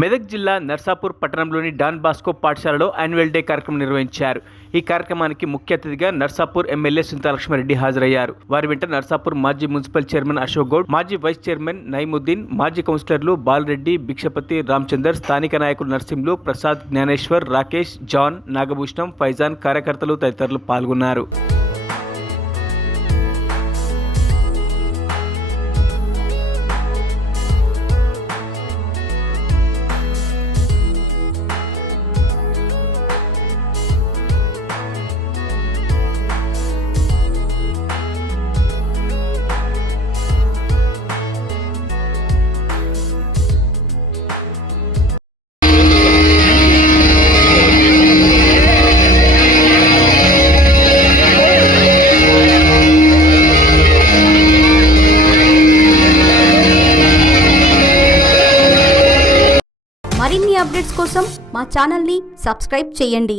మెదక్ జిల్లా నర్సాపూర్ పట్టణంలోని don Bosco పాఠశాలలో యాన్యువల్ డే కార్యక్రమం నిర్వహించారు. ఈ కార్యక్రమానికి ముఖ్య అతిథిగా నర్సాపూర్ ఎమ్మెల్యే సునీతాలక్ష్మారెడ్డి హాజరయ్యారు. వారి వెంట నర్సాపూర్ మాజీ మున్సిపల్ చైర్మన్ అశోక్ గౌడ్, మాజీ వైస్ చైర్మన్ నైముద్దీన్, మాజీ కౌన్సిలర్లు బాలరెడ్డి, భిక్షపతి, రామచందర్, స్థానిక నాయకులు నర్సింహులు, ప్రసాద్, జ్ఞానేశ్వర్, రాకేష్, జాన్, నాగభూషణం, ఫైజాన్, కార్యకర్తలు తదితరులు పాల్గొన్నారు. మరిన్ని అప్డేట్స్ కోసం మా ఛానల్ని సబ్స్క్రైబ్ చేయండి.